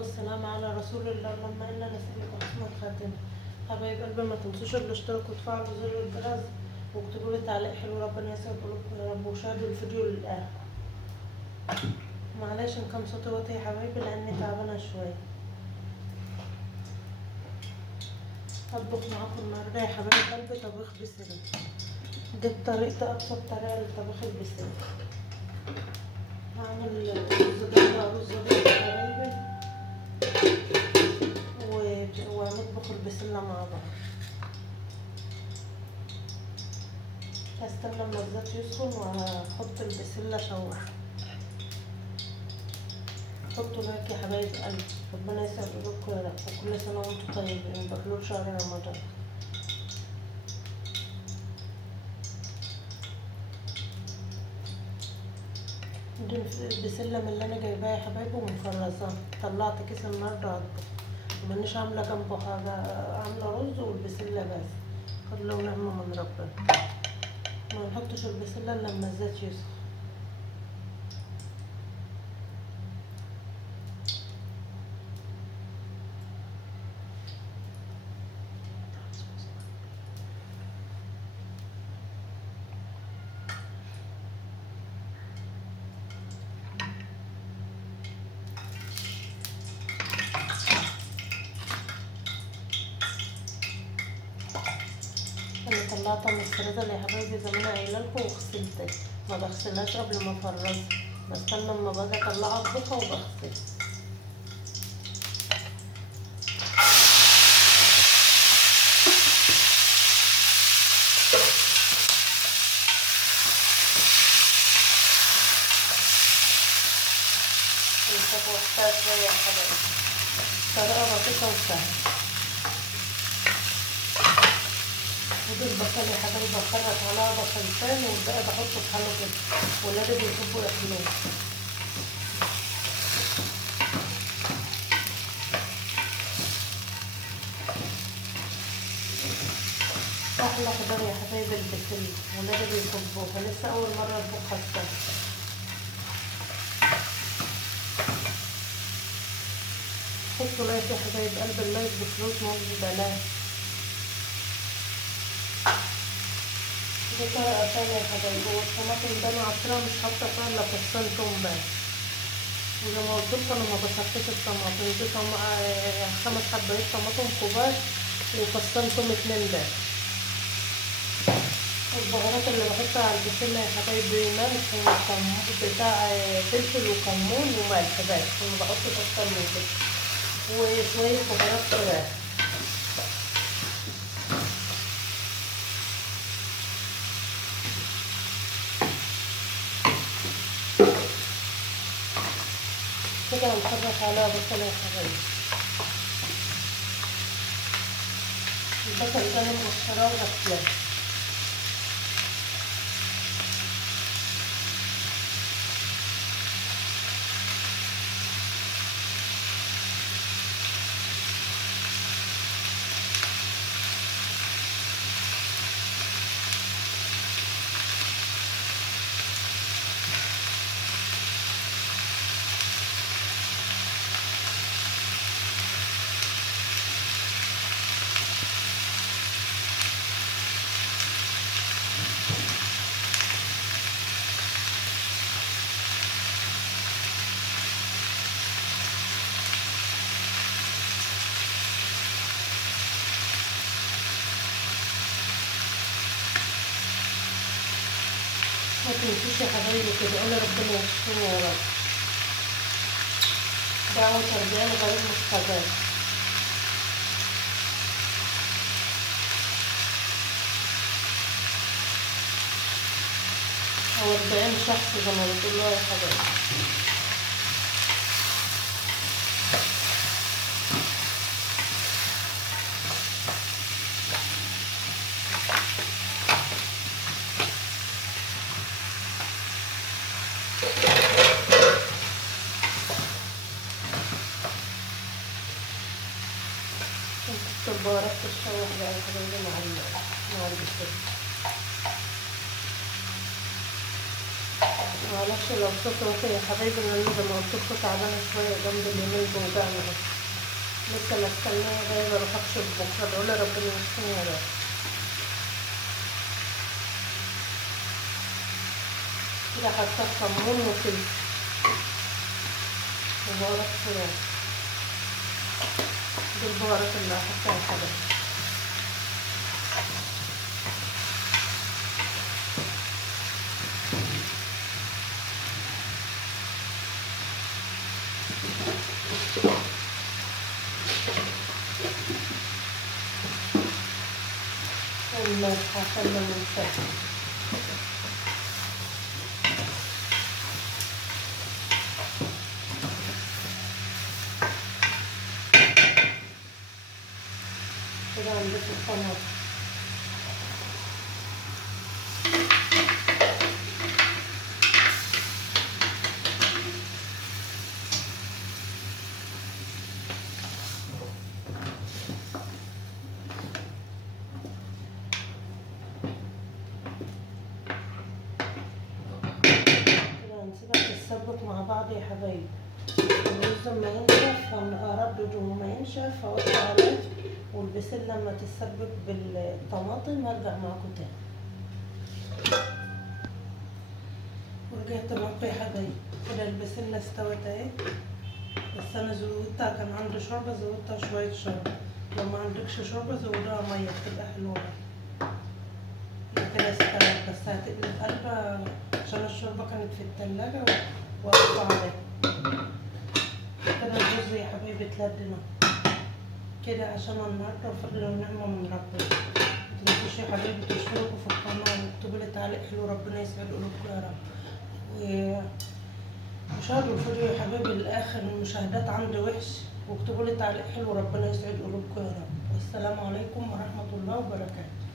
والسلام على رسول الله. اللهم إنا نسألك حسن الخاتمة. حبايب قلبي، ما تنسوش الاشتراك وتفعلوا زر الجرس واكتبوا لي تعليق حلو. ربنا يسعد قلوبكم يا رب، وشاهدوا الفيديو للآخر. معلش إن كان صوتي واطي يا حبايبي لأني تعبانة شوية. هطبخ معاكم النهارده يا حبايب قلبي طبيخ بسلة. دي بطريقة أبسط طريقة لطبيخ البسلة. هعمل رز بيضة ورز بيض يا حبايبي، ونطبخ البسلة مع بعض. هستنى لما الزيت يسخن وهحط البسلة اشوحها. حطوا لايك يا حبايب قلبي، ربنا يسعد قلوبكم يا رب، وكل سنة وانتم طيبين بحلول شهر رمضان. دي البسلة من اللي انا جايباها يا حبايبي ومفرزاها. طلعت كيس النهارده اطبخ، ومانيش عاملة جنبه حاجة، عاملة رز والبسلة بس. فضل ونعمة من ربنا. ما نحطش البسلة الا لما الزيت يسخن. انا طلعتها من الفريزر يا حبايبي زي ما انا قايله لكم، وغسلتها. ما بغسلهاش قبل ما افرزها، بستنى لما باجي اطلعها اطبخها وبغسلها. وشوحتها شويه يا حبايبي، طريقه بسيطه وسهله. ودي البصل يا حبايبي بفرط عليها بصلتين والباقي بحطه في حله كده، ولادي بيحبوا ياكلوه. احلى خضار يا حبايبي البسله، ولادي بيحبوها. لسه اول مره اطبخها السنه. حطوا لايك يا حبايب قلب، اللايك بفلوس مش ببلاش. دي طريقة تانية يا حبايبي. والطماطم ده انا عصرها مش حاطة فيها الا فصين توم بس. وزي ما قلتلكوا انا ما بصفيش الطماطم دي، 5 حبايات طماطم كبار وفصين توم 2 بس. البهارات اللي بحطها على البسلة يا حبايبي ملح وكمون بتاع فلفل وكمون وملح بس، ما بحطش اكتر من كده، وشوية بهارات فراخ. كده هنحرك عليها بصل يا حبايبي. البصل ده انا مقشراه وغسلاه. ما تنسوش يا حبايبي كده، انا ربنا يشفيني يا رب. دعوة تربية غير مستجاب. هو 40 شخص زي ما بتقولوا يا حبايبي. البهارات تتشوح بقى يا حبايبي مع البسلة. معلش لو صوت واطي يا حبايبي، لان زي ما قلت لكم تعبانه شويه جنب اليمين بوجعني اهو. لسه مستنيه غايبه اروح اكشف بكره، بقول ربنا يحسن يا رب. كده حطيت كمون وفلفل وبهارات فراخ. دي البهارات اللي هحطها يا حبايبي. والملح عشان ما ننساش. كده عندك الطماطم. هنسيبها تتسبك مع بعض يا حبايبي. الرز لما ينشف هردده وما ينشف هوطي عليه، والبسلة لما تتسبك بالطماطم هرجع معاكم تاني. ورجعت معاكم يا حبايبي. كده البسلة استوت اهي، بس انا زودتها، كان عندي شوربة زودتها شوية شوربة، لو ما عندكش شوربة زودها مية بتبقى حلوة. كده استوت، بس هتقلب قلبها عشان الشوربة كانت في التلاجة وقفوا عليها. كده الرز يا حبايبي اتلدنا كده عشان النهارده وفضل ونعمة من ربنا. متنسوش يا حبايبي تشتركوا في القناة واكتبوا لي تعليق حلو، ربنا يسعد قلوبكم يا رب. وشاهدوا الفيديو يا حبايبي للآخر، المشاهدات عندي وحش، واكتبوا لي تعليق حلو، ربنا يسعد قلوبكم يا رب. والسلام عليكم ورحمة الله وبركاته.